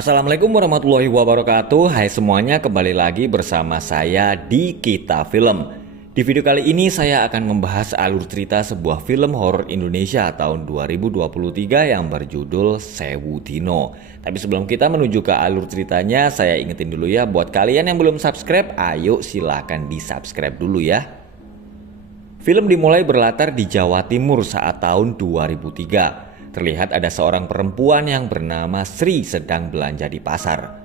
Assalamualaikum warahmatullahi wabarakatuh. Hai semuanya, kembali lagi bersama saya di Kita Film. Di video kali ini saya akan membahas alur cerita sebuah film horor Indonesia tahun 2023 yang berjudul Sewu Dino. Tapi sebelum kita menuju ke alur ceritanya, saya ingetin dulu ya, buat kalian yang belum subscribe, ayo silahkan di subscribe dulu ya. Film dimulai berlatar di Jawa Timur saat tahun 2003. Terlihat ada seorang perempuan yang bernama Sri sedang belanja di pasar.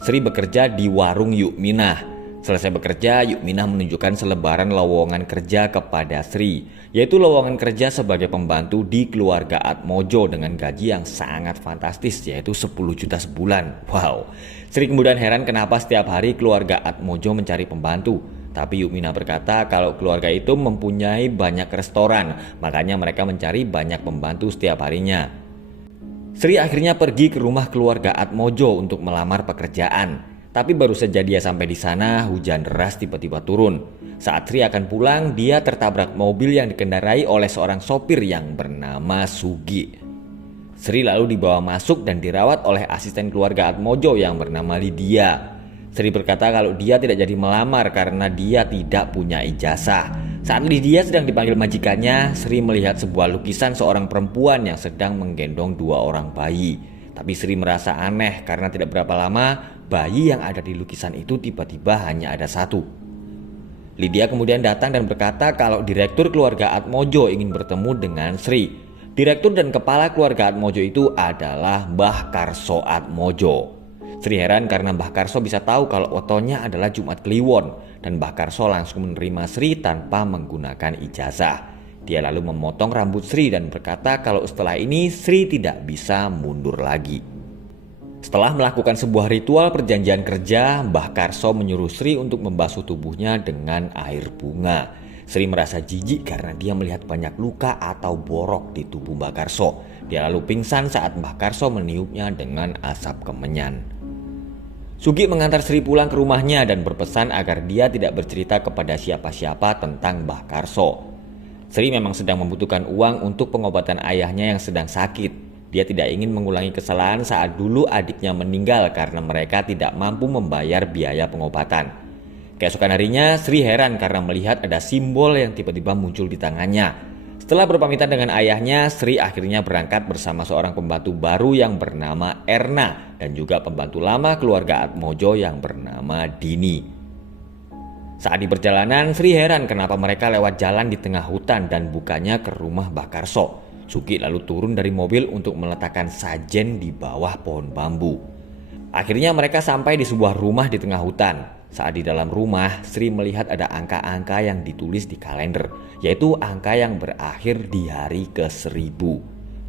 Sri bekerja di warung Yukminah. Selesai bekerja, Yukminah menunjukkan selebaran lowongan kerja kepada Sri, yaitu lowongan kerja sebagai pembantu di keluarga Atmojo dengan gaji yang sangat fantastis, yaitu 10 juta sebulan. Wow. Sri kemudian heran kenapa setiap hari keluarga Atmojo mencari pembantu. Tapi Yukminah berkata kalau keluarga itu mempunyai banyak restoran, makanya mereka mencari banyak pembantu setiap harinya. Sri akhirnya pergi ke rumah keluarga Atmojo untuk melamar pekerjaan. Tapi baru saja dia sampai di sana, hujan deras tiba-tiba turun. Saat Sri akan pulang, dia tertabrak mobil yang dikendarai oleh seorang sopir yang bernama Sugi. Sri lalu dibawa masuk dan dirawat oleh asisten keluarga Atmojo yang bernama Lydia. Sri berkata kalau dia tidak jadi melamar karena dia tidak punya ijazah. Saat Lydia sedang dipanggil majikannya, Sri melihat sebuah lukisan seorang perempuan yang sedang menggendong 2 orang bayi. Tapi Sri merasa aneh karena tidak berapa lama bayi yang ada di lukisan itu tiba-tiba hanya ada 1. Lydia kemudian datang dan berkata kalau direktur keluarga Atmojo ingin bertemu dengan Sri. Direktur dan kepala keluarga Atmojo itu adalah Mbah Karso Atmojo. Sri heran karena Mbah Karso bisa tahu kalau otonya adalah Jumat Kliwon, dan Mbah Karso langsung menerima Sri tanpa menggunakan ijazah. Dia lalu memotong rambut Sri dan berkata kalau setelah ini Sri tidak bisa mundur lagi. Setelah melakukan sebuah ritual perjanjian kerja, Mbah Karso menyuruh Sri untuk membasuh tubuhnya dengan air bunga. Sri merasa jijik karena dia melihat banyak luka atau borok di tubuh Mbah Karso. Dia lalu pingsan saat Mbah Karso meniupnya dengan asap kemenyan. Sugi mengantar Sri pulang ke rumahnya dan berpesan agar dia tidak bercerita kepada siapa-siapa tentang Mbah Karso. Sri memang sedang membutuhkan uang untuk pengobatan ayahnya yang sedang sakit. Dia tidak ingin mengulangi kesalahan saat dulu adiknya meninggal karena mereka tidak mampu membayar biaya pengobatan. Keesokan harinya, Sri heran karena melihat ada simbol yang tiba-tiba muncul di tangannya. Setelah berpamitan dengan ayahnya, Sri akhirnya berangkat bersama seorang pembantu baru yang bernama Erna dan juga pembantu lama keluarga Atmojo yang bernama Dini. Saat di perjalanan, Sri heran kenapa mereka lewat jalan di tengah hutan dan bukannya ke rumah Mbah Karso. Sugi lalu turun dari mobil untuk meletakkan sajen di bawah pohon bambu. Akhirnya mereka sampai di sebuah rumah di tengah hutan. Saat di dalam rumah, Sri melihat ada angka-angka yang ditulis di kalender, yaitu angka yang berakhir di hari ke-1000.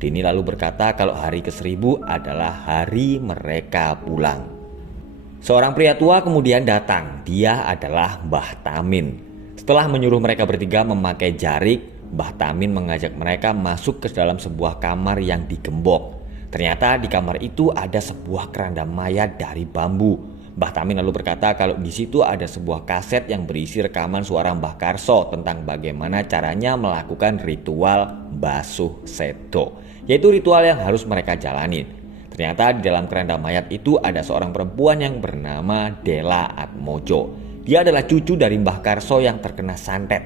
Dini lalu berkata kalau hari ke-1000 adalah hari mereka pulang. Seorang pria tua kemudian datang, dia adalah Mbah Tamin. Setelah menyuruh mereka bertiga memakai jarik, Mbah Tamin mengajak mereka masuk ke dalam sebuah kamar yang digembok. Ternyata di kamar itu ada sebuah keranda mayat dari bambu. Mbah Tamin lalu berkata kalau di situ ada sebuah kaset yang berisi rekaman suara Mbah Karso tentang bagaimana caranya melakukan ritual basuh sedo, yaitu ritual yang harus mereka jalanin. Ternyata di dalam keranda mayat itu ada seorang perempuan yang bernama Dela Atmojo. Dia adalah cucu dari Mbah Karso yang terkena santet.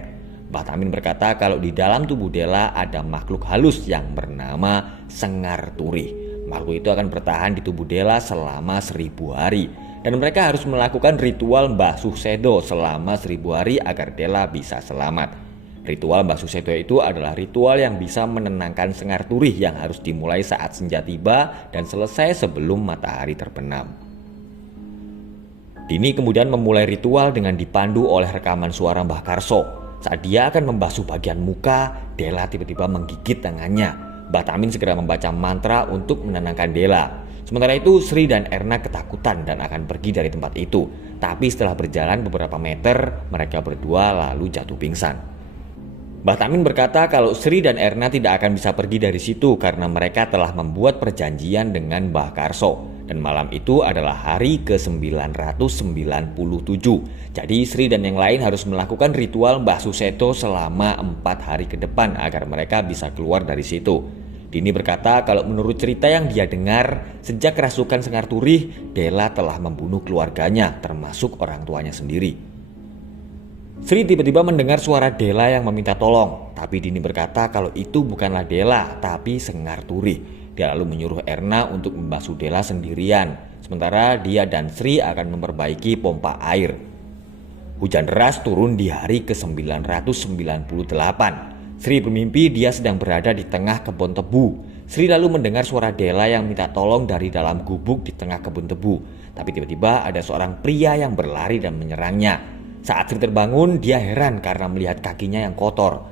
Mbah Tamin berkata kalau di dalam tubuh Dela ada makhluk halus yang bernama Sengar Turih. Makhluk itu akan bertahan di tubuh Dela selama 1000 hari. Dan mereka harus melakukan ritual basuh sedo selama 1000 hari agar Dela bisa selamat. Ritual basuh sedo itu adalah ritual yang bisa menenangkan Sengar Turih yang harus dimulai saat senja tiba dan selesai sebelum matahari terbenam. Dini kemudian memulai ritual dengan dipandu oleh rekaman suara Mbah Karso. Saat dia akan membasuh bagian muka, Dela tiba-tiba menggigit tangannya. Mbah Tamin segera membaca mantra untuk menenangkan Dela. Sementara itu Sri dan Erna ketakutan dan akan pergi dari tempat itu. Tapi setelah berjalan beberapa meter, mereka berdua lalu jatuh pingsan. Mbah Tamin berkata kalau Sri dan Erna tidak akan bisa pergi dari situ karena mereka telah membuat perjanjian dengan Mbah Karso. Dan malam itu adalah hari ke-997. Jadi Sri dan yang lain harus melakukan ritual basuh sedo selama 4 hari ke depan agar mereka bisa keluar dari situ. Dini berkata kalau menurut cerita yang dia dengar, sejak kerasukan Sengar Turih, Della telah membunuh keluarganya, termasuk orang tuanya sendiri. Sri tiba-tiba mendengar suara Della yang meminta tolong, tapi Dini berkata kalau itu bukanlah Della, tapi Sengar Turih. Dia lalu menyuruh Erna untuk membasuh Della sendirian, sementara dia dan Sri akan memperbaiki pompa air. Hujan deras turun di hari ke-998. Sri bermimpi dia sedang berada di tengah kebun tebu. Sri lalu mendengar suara Della yang minta tolong dari dalam gubuk di tengah kebun tebu. Tapi tiba-tiba ada seorang pria yang berlari dan menyerangnya. Saat Sri terbangun, dia heran karena melihat kakinya yang kotor.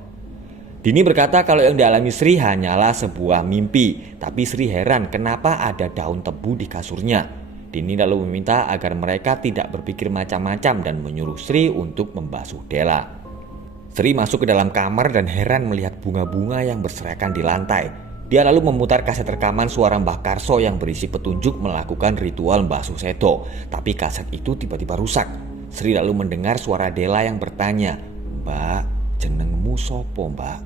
Dini berkata kalau yang dialami Sri hanyalah sebuah mimpi. Tapi Sri heran kenapa ada daun tebu di kasurnya. Dini lalu meminta agar mereka tidak berpikir macam-macam dan menyuruh Sri untuk membasuh Della. Sri masuk ke dalam kamar dan heran melihat bunga-bunga yang berserakan di lantai. Dia lalu memutar kaset rekaman suara Mbah Karso yang berisi petunjuk melakukan ritual basuh sedo. Tapi kaset itu tiba-tiba rusak. Sri lalu mendengar suara Della yang bertanya, "Mbak, jenengmu sopo, Mbak?"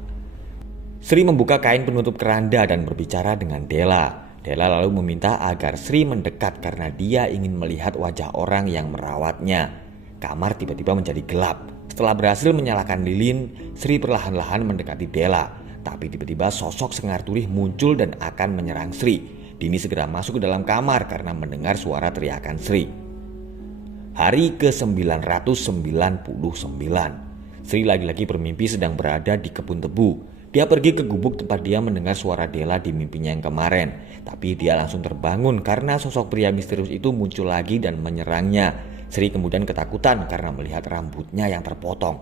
Sri membuka kain penutup keranda dan berbicara dengan Della. Della lalu meminta agar Sri mendekat karena dia ingin melihat wajah orang yang merawatnya. Kamar tiba-tiba menjadi gelap. Setelah berhasil menyalakan lilin, Sri perlahan-lahan mendekati Della. Tapi tiba-tiba sosok Sengar Turih muncul dan akan menyerang Sri. Dini segera masuk ke dalam kamar karena mendengar suara teriakan Sri. Hari ke-999. Sri lagi-lagi bermimpi sedang berada di kebun tebu. Dia pergi ke gubuk tempat dia mendengar suara Della di mimpinya yang kemarin. Tapi dia langsung terbangun karena sosok pria misterius itu muncul lagi dan menyerangnya. Sri kemudian ketakutan karena melihat rambutnya yang terpotong.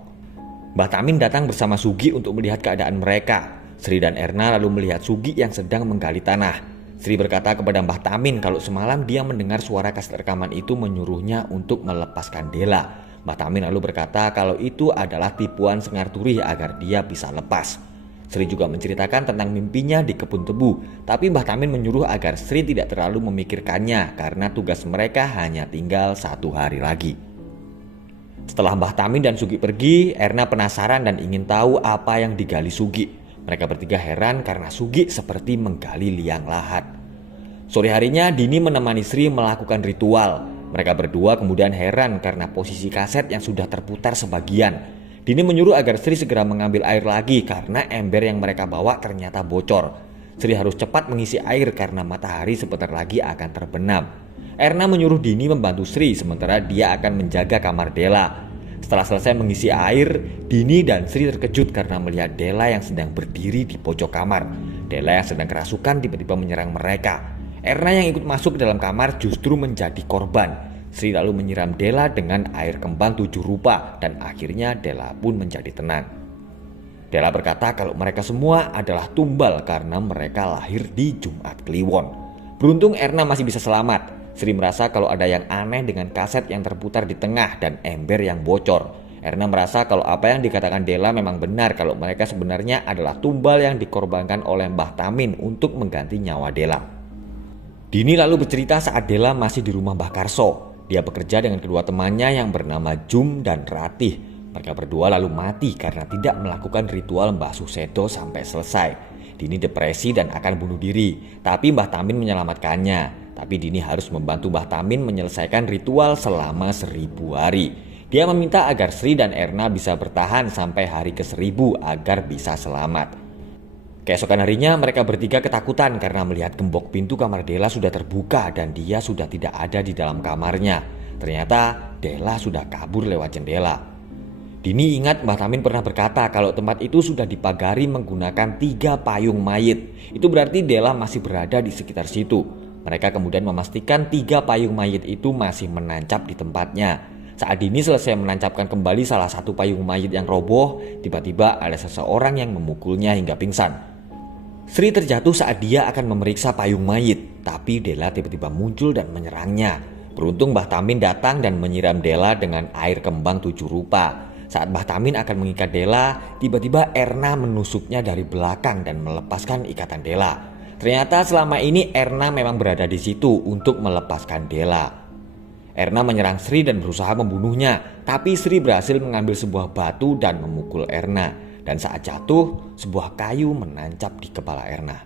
Mbah Tamin datang bersama Sugi untuk melihat keadaan mereka. Sri dan Erna lalu melihat Sugi yang sedang menggali tanah. Sri berkata kepada Mbah Tamin kalau semalam dia mendengar suara kaset rekaman itu menyuruhnya untuk melepaskan Della. Mbah Tamin lalu berkata kalau itu adalah tipuan Sengar Turih agar dia bisa lepas. Sri juga menceritakan tentang mimpinya di kebun tebu, tapi Mbah Tamin menyuruh agar Sri tidak terlalu memikirkannya karena tugas mereka hanya tinggal 1 hari lagi. Setelah Mbah Tamin dan Sugi pergi, Erna penasaran dan ingin tahu apa yang digali Sugi. Mereka bertiga heran karena Sugi seperti menggali liang lahat. Sore harinya Dini menemani Sri melakukan ritual. Mereka berdua kemudian heran karena posisi kaset yang sudah terputar sebagian. Dini menyuruh agar Sri segera mengambil air lagi karena ember yang mereka bawa ternyata bocor. Sri harus cepat mengisi air karena matahari sebentar lagi akan terbenam. Erna menyuruh Dini membantu Sri sementara dia akan menjaga kamar Della. Setelah selesai mengisi air, Dini dan Sri terkejut karena melihat Della yang sedang berdiri di pojok kamar. Della yang sedang kerasukan tiba-tiba menyerang mereka. Erna yang ikut masuk ke dalam kamar justru menjadi korban. Sri lalu menyiram Della dengan air kembang 7 rupa dan akhirnya Della pun menjadi tenang. Della berkata kalau mereka semua adalah tumbal karena mereka lahir di Jumat Kliwon. Beruntung Erna masih bisa selamat. Sri merasa kalau ada yang aneh dengan kaset yang terputar di tengah dan ember yang bocor. Erna merasa kalau apa yang dikatakan Della memang benar kalau mereka sebenarnya adalah tumbal yang dikorbankan oleh Mbah Tamin untuk mengganti nyawa Della. Dini lalu bercerita saat Della masih di rumah Mbah Karso. Dia bekerja dengan kedua temannya yang bernama Jum dan Ratih. Mereka berdua lalu mati karena tidak melakukan ritual basuh sedo sampai selesai. Dini depresi dan akan bunuh diri, tapi Mbah Tamin menyelamatkannya. Tapi Dini harus membantu Mbah Tamin menyelesaikan ritual selama 1000 hari. Dia meminta agar Sri dan Erna bisa bertahan sampai hari ke-1000 agar bisa selamat. Keesokan harinya mereka bertiga ketakutan karena melihat gembok pintu kamar Della sudah terbuka dan dia sudah tidak ada di dalam kamarnya. Ternyata Della sudah kabur lewat jendela. Dini ingat Mbah Tamin pernah berkata kalau tempat itu sudah dipagari menggunakan 3 payung mayit. Itu berarti Della masih berada di sekitar situ. Mereka kemudian memastikan 3 payung mayit itu masih menancap di tempatnya. Saat Dini selesai menancapkan kembali salah satu payung mayit yang roboh, tiba-tiba ada seseorang yang memukulnya hingga pingsan. Sri terjatuh saat dia akan memeriksa payung mayit, tapi Della tiba-tiba muncul dan menyerangnya. Beruntung Mbah Tamin datang dan menyiram Della dengan air kembang 7 rupa. Saat Mbah Tamin akan mengikat Della, tiba-tiba Erna menusuknya dari belakang dan melepaskan ikatan Della. Ternyata selama ini Erna memang berada di situ untuk melepaskan Della. Erna menyerang Sri dan berusaha membunuhnya, tapi Sri berhasil mengambil sebuah batu dan memukul Erna. Dan saat jatuh, sebuah kayu menancap di kepala Erna.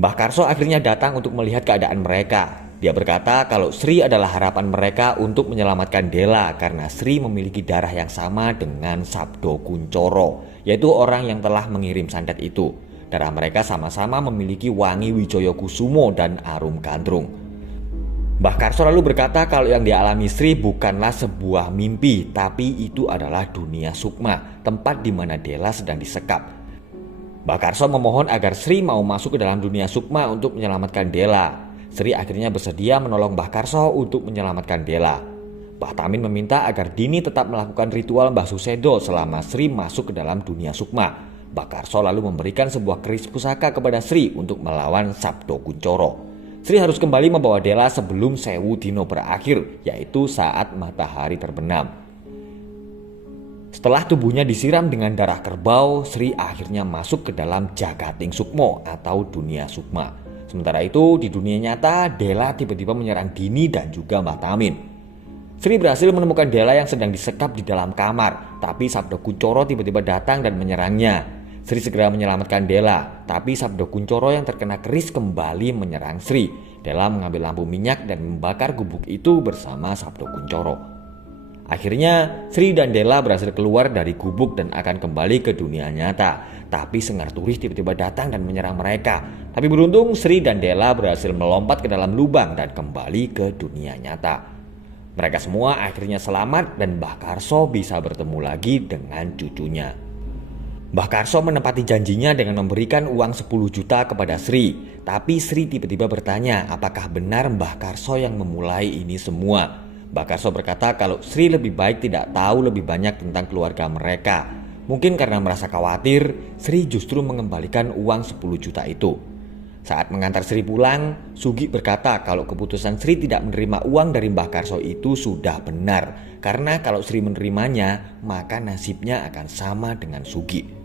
Mbah Karso akhirnya datang untuk melihat keadaan mereka. Dia berkata kalau Sri adalah harapan mereka untuk menyelamatkan Dela karena Sri memiliki darah yang sama dengan Sabdo Kuncoro, yaitu orang yang telah mengirim santet itu. Darah mereka sama-sama memiliki wangi Wijaya Kusumo dan arum gandrung. Mbah Karso lalu berkata kalau yang dialami Sri bukanlah sebuah mimpi, tapi itu adalah dunia sukma, tempat di mana Dela sedang disekap. Mbah Karso memohon agar Sri mau masuk ke dalam dunia sukma untuk menyelamatkan Dela. Sri akhirnya bersedia menolong Mbah Karso untuk menyelamatkan Dela. Mbah Tamin meminta agar Dini tetap melakukan ritual Mbah Susedo selama Sri masuk ke dalam dunia sukma. Mbah Karso lalu memberikan sebuah keris pusaka kepada Sri untuk melawan Sabdo Kuncoro. Sri harus kembali membawa Dela sebelum 1000 dino berakhir, yaitu saat matahari terbenam. Setelah tubuhnya disiram dengan darah kerbau, Sri akhirnya masuk ke dalam Jagating Sukmo atau dunia sukma. Sementara itu di dunia nyata, Dela tiba-tiba menyerang Dini dan juga Mbah Tamin. Sri berhasil menemukan Dela yang sedang disekap di dalam kamar, tapi Sabdo Kuncoro tiba-tiba datang dan menyerangnya. Sri segera menyelamatkan Dela, tapi Sabdo Kuncoro yang terkena keris kembali menyerang Sri. Dela mengambil lampu minyak dan membakar gubuk itu bersama Sabdo Kuncoro. Akhirnya Sri dan Dela berhasil keluar dari gubuk dan akan kembali ke dunia nyata. Tapi Sengar Turis tiba-tiba datang dan menyerang mereka. Tapi beruntung Sri dan Dela berhasil melompat ke dalam lubang dan kembali ke dunia nyata. Mereka semua akhirnya selamat dan Mbah Karso bisa bertemu lagi dengan cucunya. Mbah Karso menepati janjinya dengan memberikan uang 10 juta kepada Sri. Tapi Sri tiba-tiba bertanya apakah benar Mbah Karso yang memulai ini semua. Mbah Karso berkata kalau Sri lebih baik tidak tahu lebih banyak tentang keluarga mereka. Mungkin karena merasa khawatir, Sri justru mengembalikan uang 10 juta itu. Saat mengantar Sri pulang, Sugi berkata kalau keputusan Sri tidak menerima uang dari Mbah Karso itu sudah benar. Karena kalau Sri menerimanya, maka nasibnya akan sama dengan Sugi.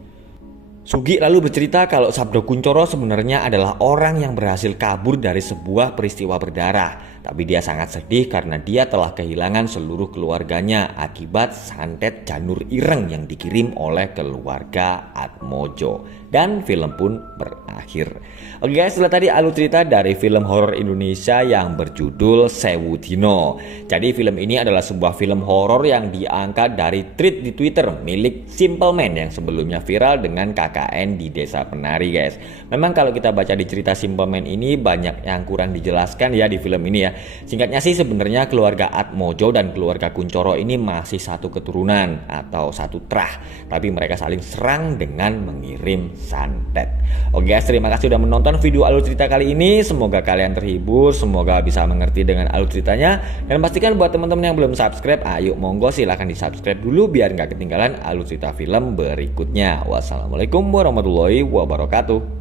Sugi lalu bercerita kalau Sabdo Kuncoro sebenarnya adalah orang yang berhasil kabur dari sebuah peristiwa berdarah. Tapi dia sangat sedih karena dia telah kehilangan seluruh keluarganya akibat santet janur ireng yang dikirim oleh keluarga Atmojo. Dan film pun berakhir. Oke guys, setelah tadi alur cerita dari film horor Indonesia yang berjudul 1000 Dino. Jadi film ini adalah sebuah film horor yang diangkat dari tweet di Twitter milik Simple Man yang sebelumnya viral dengan KKN di Desa Penari guys. Memang kalau kita baca di cerita Simple Man ini banyak yang kurang dijelaskan ya di film ini ya. Singkatnya sih sebenarnya keluarga Atmojo dan keluarga Kuncoro ini masih satu keturunan atau satu trah. Tapi mereka saling serang dengan mengirim santet. Oke guys, terima kasih sudah menonton video alur cerita kali ini. Semoga kalian terhibur, semoga bisa mengerti dengan alur ceritanya. Dan pastikan buat teman-teman yang belum subscribe, ayo monggo silahkan di subscribe dulu biar nggak ketinggalan alur cerita film berikutnya. Wassalamualaikum warahmatullahi wabarakatuh.